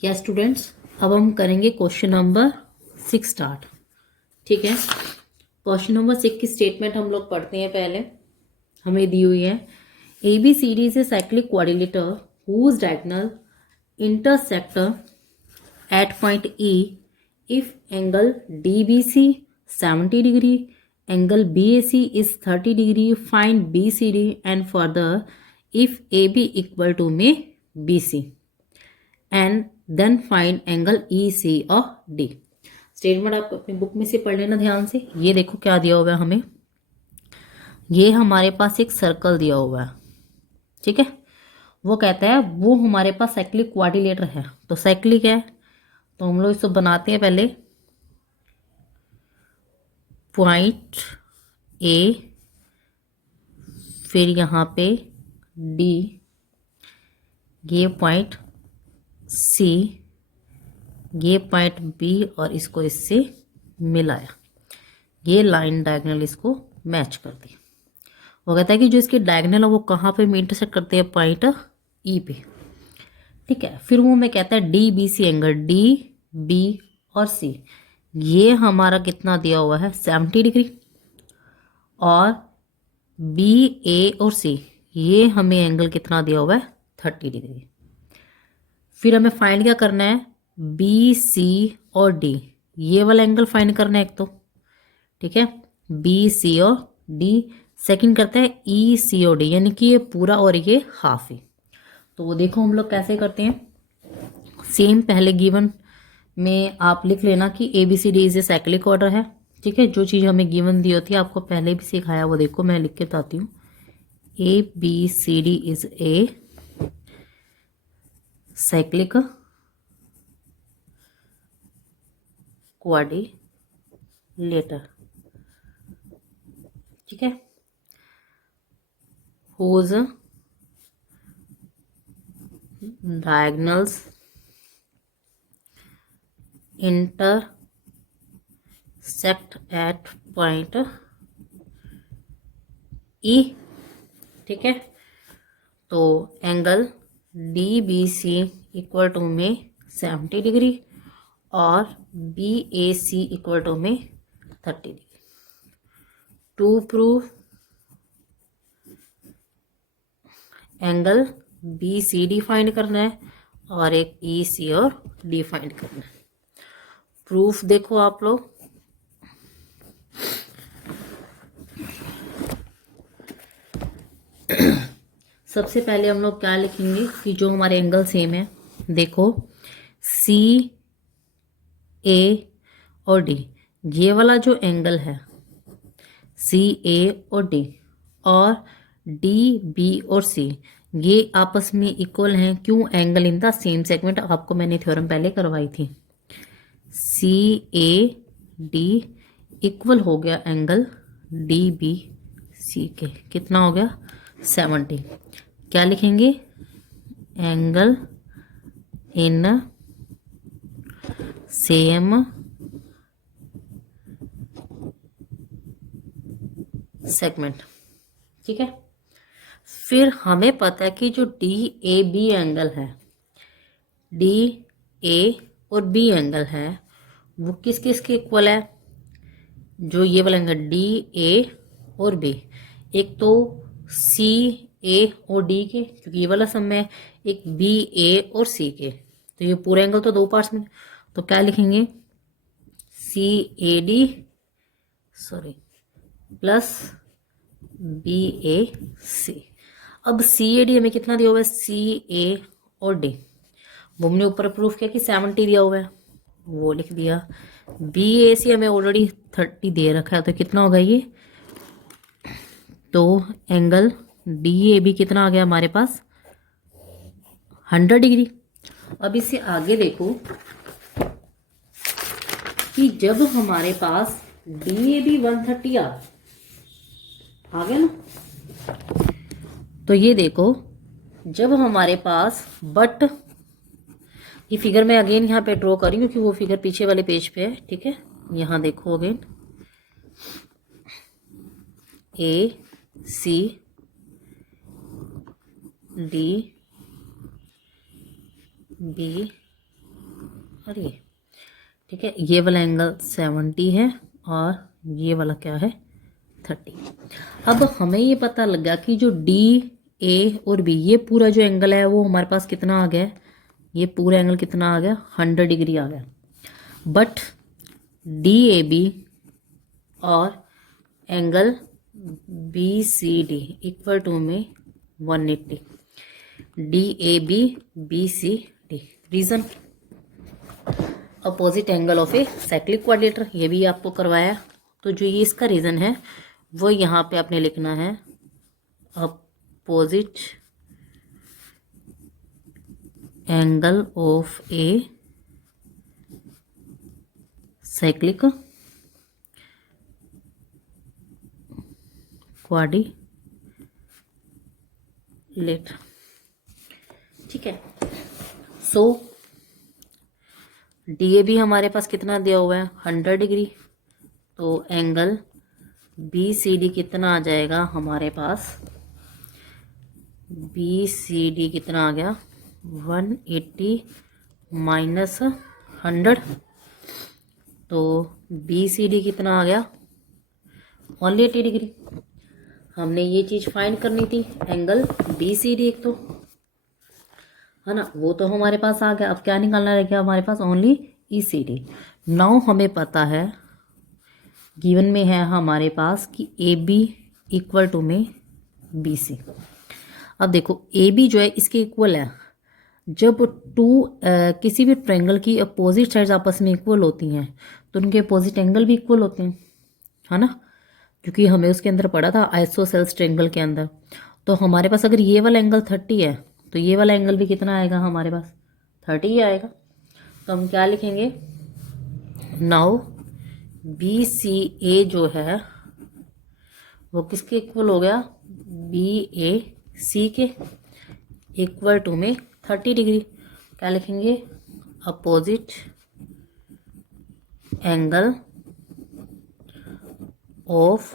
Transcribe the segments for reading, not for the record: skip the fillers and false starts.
या स्टूडेंट्स, अब हम करेंगे क्वेश्चन नंबर 6 स्टार्ट। ठीक है, क्वेश्चन नंबर 6 की स्टेटमेंट हम लोग पढ़ते हैं। पहले हमें दी हुई है A B C D is a cyclic quadrilateral whose diagonal intersect at point E if angle DBC 70 degree, angle BAC is 30 degree, find BCD and further if AB equal to में BC and then find angle EC और D। Statement आप अपनी book में से पढ़ लेना ध्यान से। ये देखो क्या दिया हुआ है हमें, ये हमारे पास एक सर्कल दिया हुआ है। ठीक है, वो कहता है वो हमारे पास साइक्लिक क्वाड्रिलेटर है। तो साइक्लिक है तो हम लोग इसको बनाते हैं। पहले पॉइंट ए, फिर यहाँ पे डी, ये पॉइंट सी, ये पॉइंट बी और इसको इससे मिलाया, ये लाइन डायगोनल इसको मैच कर दी। वो कहता है कि जो इसके डायगोनल है वो कहाँ पे इंटरसेक्ट करते हैं, पॉइंट ई पे। ठीक है, फिर वो मैं कहता है D B C angle, D B और सी ये हमारा कितना दिया हुआ है 70 डिग्री, और बी ए और सी ये हमें एंगल कितना दिया हुआ है 30 डिग्री। फिर हमें फाइंड क्या करना है, बी सी और डी, ये वाला एंगल फाइंड करना है एक तो। ठीक है, बी सी और डी। सेकंड करते हैं ई सी और डी, यानी कि ये पूरा और ये हाफ ही। तो वो देखो हम लोग कैसे करते हैं। सेम पहले गिवन में आप लिख लेना कि A B C D is a cyclic order है। ठीक है, जो चीज़ हमें गिवन दी होती है आपको पहले भी सिखाया, वो देखो मैं लिख के बताती हूँ। A B C D is a cyclic quadrilateral. ठीक है, whose diagonals intersect at point E। ठीक है, तो angle D B C equal to में 70 डिग्री और B A C equal to में 30 degree. To prove angle B C D find करना है और एक ई सी और डी फाइंड करना है। प्रूफ देखो आप लोग, सबसे पहले हम लोग क्या लिखेंगे कि जो हमारे एंगल सेम है। देखो सी ए और डी, ये वाला जो एंगल है सी ए और डी और डी बी और सी ये आपस में इक्वल हैं। क्यों, angle in the same segment, आपको मैंने थ्योरम पहले करवाई थी। सी ए डी इक्वल हो गया एंगल डी बी सी के, कितना हो गया 70। क्या लिखेंगे, एंगल इन सेम सेगमेंट। ठीक है, फिर हमें पता है कि जो डी ए बी एंगल है, डी ए और बी एंगल है वो किस किस के इक्वल है। जो ये वाला एंगल डी ए और बी, एक तो सी ए और डी के, क्योंकि ये वाला सम है, एक बी ए और सी के, तो ये पूरा एंगल तो दो पार्ट्स में। तो क्या लिखेंगे, C A D sorry plus B A C. अब सी ए डी हमें कितना दिया हुआ है, सी ए और डी, वो हमने ऊपर प्रूफ किया कि 70 दिया हुआ है, वो लिख दिया। बी ए सी हमें ऑलरेडी 30 दे रखा है, तो कितना होगा ये, तो एंगल डी ए बी कितना आ गया हमारे पास 100 डिग्री। अब इससे आगे देखो कि जब हमारे पास डी ए बी 130 आ गया ना, तो ये देखो जब हमारे पास, बट ये फिगर मैं अगेन यहाँ पे ड्रॉ करी क्योंकि वो फिगर पीछे वाले पेज पे है। ठीक है, यहाँ देखो अगेन ए सी डी बी और ये, ठीक है। ये वाला एंगल 70 है और ये वाला क्या है 30। अब हमें ये पता लग गया कि जो डी ए और बी ये पूरा जो एंगल है वो हमारे पास कितना आ गया, ये पूरा एंगल कितना आ गया 100 डिग्री आ गया। बट डी ए बी और angle B C D equal to में 180, D A B B C D. Reason opposite angle of a cyclic quadrilateral, ये भी आपको करवाया। तो जो ये इसका रीज़न है वो यहाँ पे आपने लिखना है opposite angle of a cyclic quadrilateral, ठीक है। सो डी ए बी हमारे पास कितना दिया हुआ है 100 डिग्री, तो एंगल बी सी डी कितना आ जाएगा हमारे पास, बी सी डी कितना आ गया 180 माइनस 100, तो बी सी डी कितना आ गया 180 डिग्री। हमने ये चीज़ फाइंड करनी थी, एंगल बी सी डी एक तो है ना, वो तो हमारे पास आ गया। अब क्या निकालना रह गया हमारे पास, only E C D. Now हमें पता है गिवन में है हमारे पास कि ए बी इक्वल टू में बी सी। अब देखो ए बी जो है इसके इक्वल है। जब किसी भी ट्रायंगल की अपोजिट साइड्स आपस में इक्वल होती हैं तो उनके अपोजिट एंगल भी इक्वल होते हैं, है ना, क्योंकि हमें उसके अंदर पढ़ा था आइसोसेल्स ट्रायंगल के अंदर। तो हमारे पास अगर ये वाला एंगल 30 है तो ये वाला एंगल भी कितना आएगा हमारे पास 30 ही आएगा। तो हम क्या लिखेंगे, नाउ बी सी ए जो है वो किसके इक्वल हो गया, बी ए सी के इक्वल टू में 30 डिग्री। क्या लिखेंगे, opposite angle of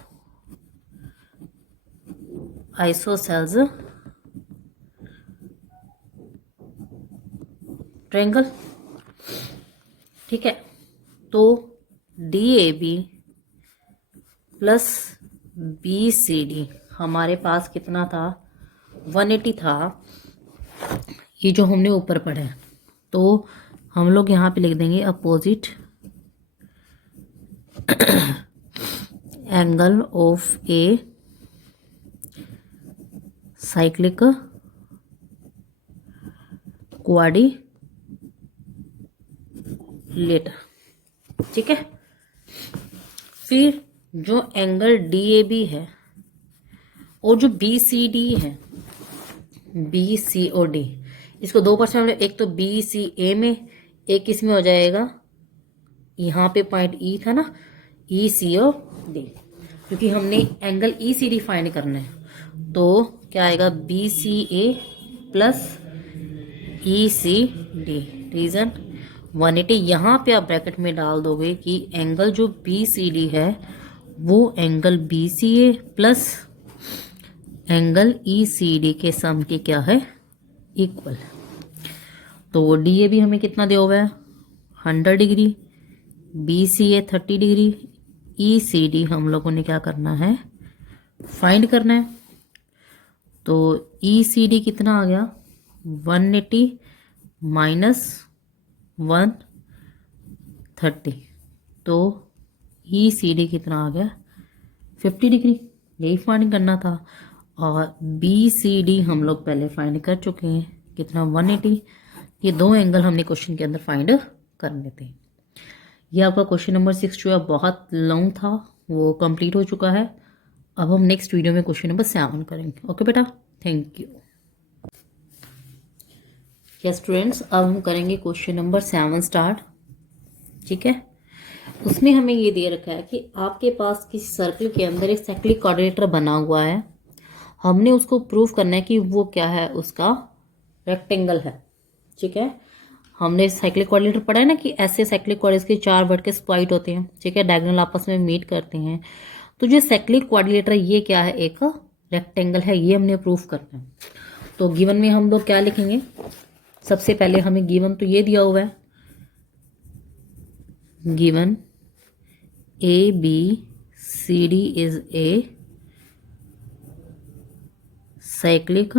isosceles triangle, ठीक है। तो D A B plus B C D हमारे पास कितना था 180 था, ये जो हमने ऊपर पढ़ा है। तो हम लोग यहाँ पे लिख देंगे opposite angle of a cyclic quadrilateral, ठीक है। फिर जो एंगल डी ए बी है और जो बी सी डी है, बी सी और डी, इसको 2% में, एक तो बी सी ए में, एक इसमें हो जाएगा, यहाँ पे पॉइंट ई था ना, ई सी ओ डी, क्योंकि हमने angle E C D find करना है। तो क्या आएगा B C A plus E C D, reason 180। यहाँ पे आप ब्रैकेट में डाल दोगे कि एंगल जो बी सी डी है वो angle B C A plus angle E C D के सम के क्या है इक्वल। तो डी ए भी हमें कितना दिया हुआ है 100 डिग्री, बी सी ए 30 डिग्री, ई सी डी हम लोगों ने क्या करना है फाइंड करना है। तो ई सी डी कितना आ गया 180 माइनस 130, तो ई सी डी कितना आ गया 50 डिग्री, यही फाइंड करना था। और बी सी डी हम लोग पहले फाइंड कर चुके हैं, कितना 180। ये दो एंगल हमने क्वेश्चन के अंदर फाइंड करने थे। ये आपका क्वेश्चन नंबर 6 जो है बहुत लॉन्ग था, वो कंप्लीट हो चुका है। अब हम नेक्स्ट वीडियो में क्वेश्चन नंबर 7 करेंगे। ओके बेटा, थैंक यू। यस स्टूडेंट्स, अब हम करेंगे क्वेश्चन नंबर 7 स्टार्ट, ठीक है। उसमें हमें ये दे रखा है कि आपके पास किसी सर्कल के अंदर एक साइक्लिक क्वाड्रिलेटरल बना हुआ है, हमने उसको प्रूव करना है कि वो क्या है, उसका रेक्टेंगल है, ठीक है। हमने साइक्लिक क्वाड्रिलेटरल पढ़ा है ना कि ऐसे साइक्लिक क्वाड्रिलेटरल के 4 वर्टिकल पॉइंट होते हैं, ठीक है, डायगोनल आपस में मीट करते हैं। तो जो साइक्लिक क्वाड्रिलेटरल ये क्या है, एक रेक्टेंगल है, ये हमने प्रूव करना है। तो गिवन में हम लोग क्या लिखेंगे, सबसे पहले हमें गिवन तो ये दिया हुआ है given ABCD is a cyclic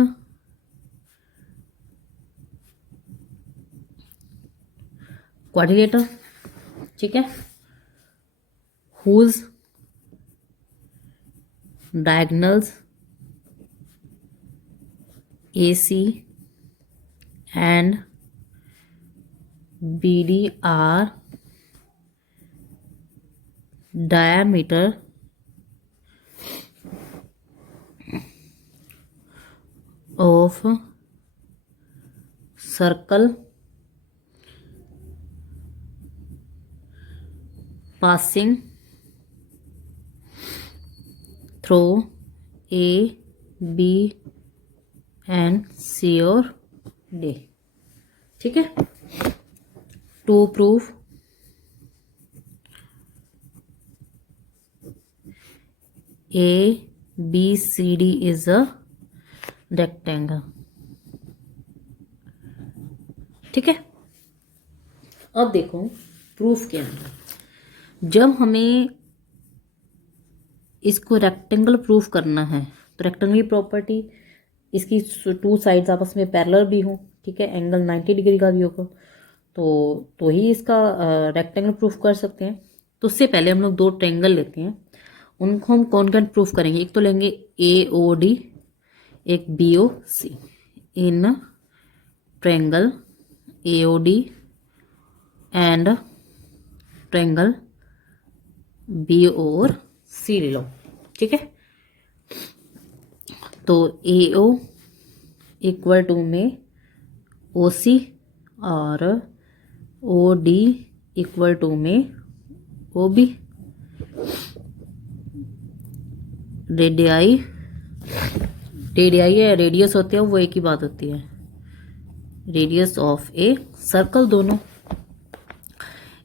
quadrilateral, ठीक है, whose diagonals AC and BD are diameter of circle passing through A, B and C और D, ठीक है। To prove ABCD is a rectangle, ठीक है। अब देखो प्रूफ के अंदर जब हमें इसको रेक्टेंगल प्रूफ करना है तो रेक्टेंगल की प्रॉपर्टी इसकी टू साइड्स आपस में पैरेलल भी हो, ठीक है, एंगल 90 डिग्री का भी होगा तो ही इसका रेक्टेंगल प्रूफ कर सकते हैं। तो उससे पहले हम लोग दो ट्रायंगल लेते हैं, उनको हम कॉन्केट प्रूफ करेंगे। एक तो लेंगे AOD, एक BOC। In triangle AOD and triangle BOC ले लो, ठीक है। तो AO इक्वल टू में OC और OD इक्वल टू में OB। रेडियाई या रेडियस होते हैं वो एक ही बात होती है, रेडियस ऑफ ए सर्कल दोनों।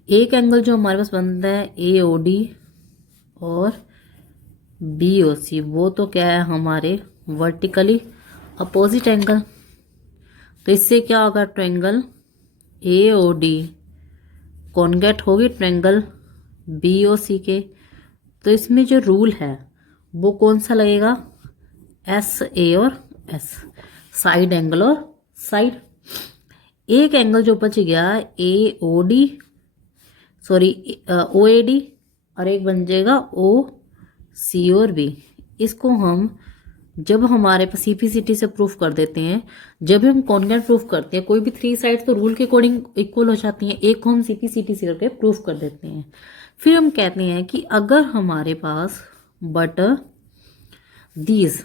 एक एंगल जो हमारे पास बनता है AOD और BOC वो तो क्या है हमारे वर्टिकली अपोजिट एंगल। तो इससे क्या होगा, ट्रायंगल AOD कॉन्गेट होगी ट्रायंगल BOC के। तो इसमें जो रूल है वो कौन सा लगेगा, SA और S, साइड एंगल और साइड। एक एंगल जो बच गया OAD और एक बन जाएगा OC और B। इसको हम जब हमारे पास CPCT से प्रूफ कर देते हैं, जब हम कॉन्गेट प्रूफ करते हैं कोई भी थ्री साइड तो रूल के अकॉर्डिंग इक्वल हो जाती हैं, एक को हम CPCT से करके प्रूफ कर देते हैं। फिर हम कहते हैं कि अगर हमारे पास बट दीज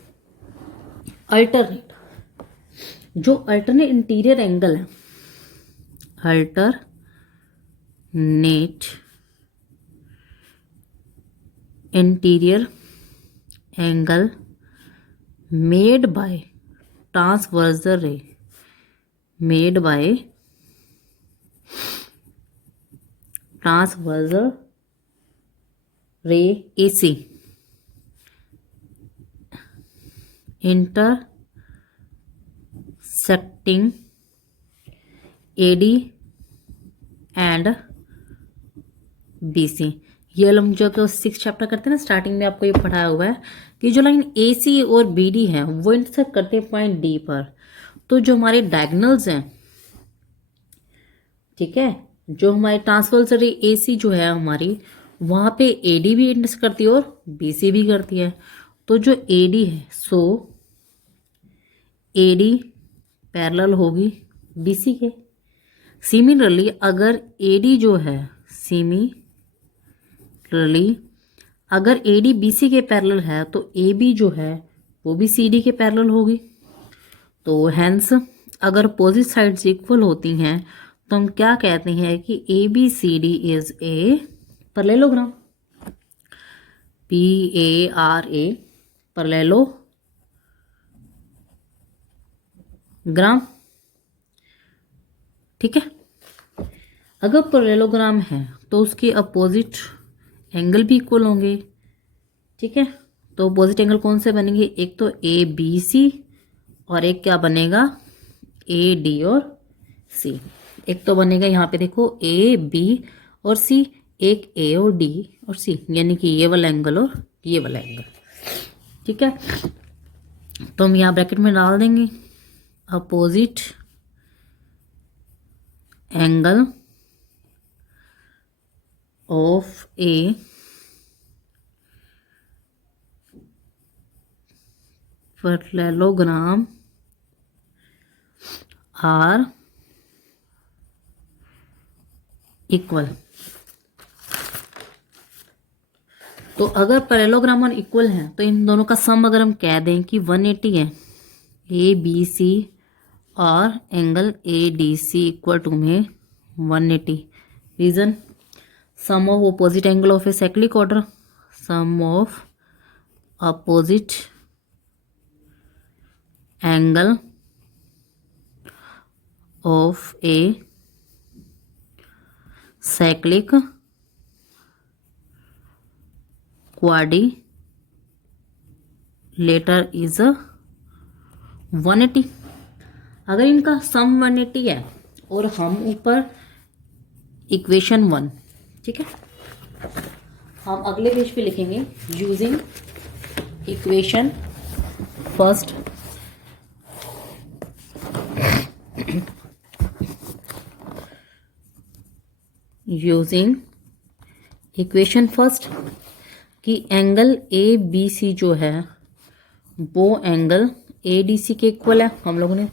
अल्टरनेट, जो अल्टरनेट इंटीरियर एंगल है, alternate interior angle made by transverse ray, made by transverse ray AC intersecting AD and BC। ये हम जो 6 चैप्टर करते हैं ना, स्टार्टिंग में आपको ये पढ़ाया हुआ है कि जो लाइन AC और BD है वो इंटरसेक्ट करते हैं पॉइंट D पर। तो जो हमारे डायगोनल्स हैं, ठीक है, जो हमारे ट्रांसवर्स रे AC जो है हमारी, वहाँ पे AD भी इंटरसेक्ट करती है और BC भी करती है। तो जो AD है सो AD पैरेलल होगी BC के। सिमिलरली अगर AD जो है अगर AD BC के पैरेलल है तो AB जो है वो भी CD के पैरेलल होगी। तो हेंस अगर अपोजिट साइड्स इक्वल होती हैं तो हम क्या कहते हैं कि ABCD is a parallelogram, PARA parallelogram, ठीक है। अगर पैरेललोग्राम है तो उसके अपोजिट एंगल भी इक्वल होंगे, ठीक है। तो अपोजिट एंगल कौन से बनेंगे, एक तो ABC और एक क्या बनेगा AD और C। एक तो बनेगा यहाँ पे देखो AB और C, एक ए और डी और सी, यानी कि ये वाला एंगल और ये वाला एंगल। ठीक है, तो हम यहाँ ब्रैकेट में डाल देंगे opposite angle of a parallelogram are equal. तो अगर पैरेललोग्राम और इक्वल हैं तो इन दोनों का सम अगर हम कह दें कि 180 है, ए बी सी और angle A D C equal to में 180। Reason, sum of opposite angle of a cyclic order, sum of opposite angle of a cyclic quadrilateral is 180। अगर इनका सम 180 है और हम ऊपर इक्वेशन 1, ठीक है, हम अगले पेज पे लिखेंगे using equation first. Using equation first कि एंगल ए बी सी जो है वो एंगल ए डी सी के इक्वल है हम लोगों ने।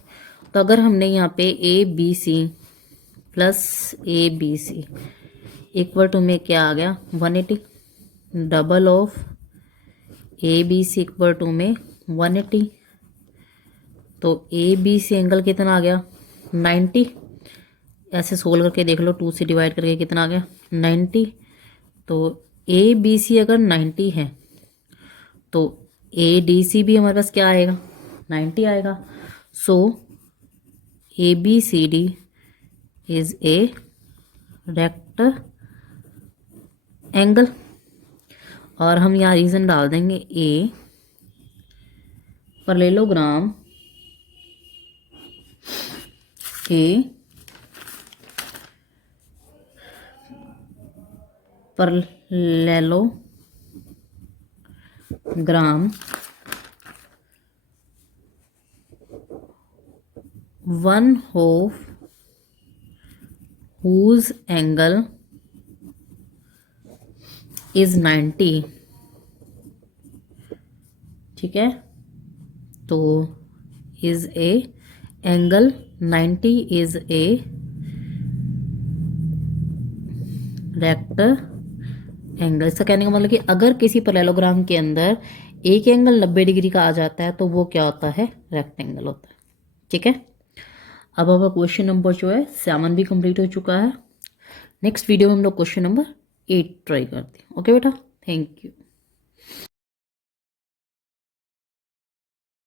तो अगर हमने यहाँ पे A B C plus A B C equal to में क्या आ गया 180, double of A B C equal to में 180, तो ए बी सी एंगल कितना आ गया 90। ऐसे सोल्व करके देख लो, 2 से डिवाइड करके कितना आ गया 90। तो ए बी सी अगर 90 है तो ए डी सी भी हमारे पास क्या आएगा 90 आएगा। So A B C D is a rectangle. और हम यहाँ रीजन डाल देंगे a parallelogram a parallelogram one of whose angle is 90। ठीक है, तो is a angle 90 is a rectangle. इसका कहने का मतलब कि अगर किसी पैरेललोग्राम के अंदर एक एंगल 90 डिग्री का आ जाता है तो वो क्या होता है रेक्टेंगल होता है। ठीक है, अब हमारा क्वेश्चन नंबर जो है 7 भी कंप्लीट हो चुका है। नेक्स्ट वीडियो में हम लोग क्वेश्चन नंबर 8 ट्राई करते हैं। ओके बेटा, थैंक यू।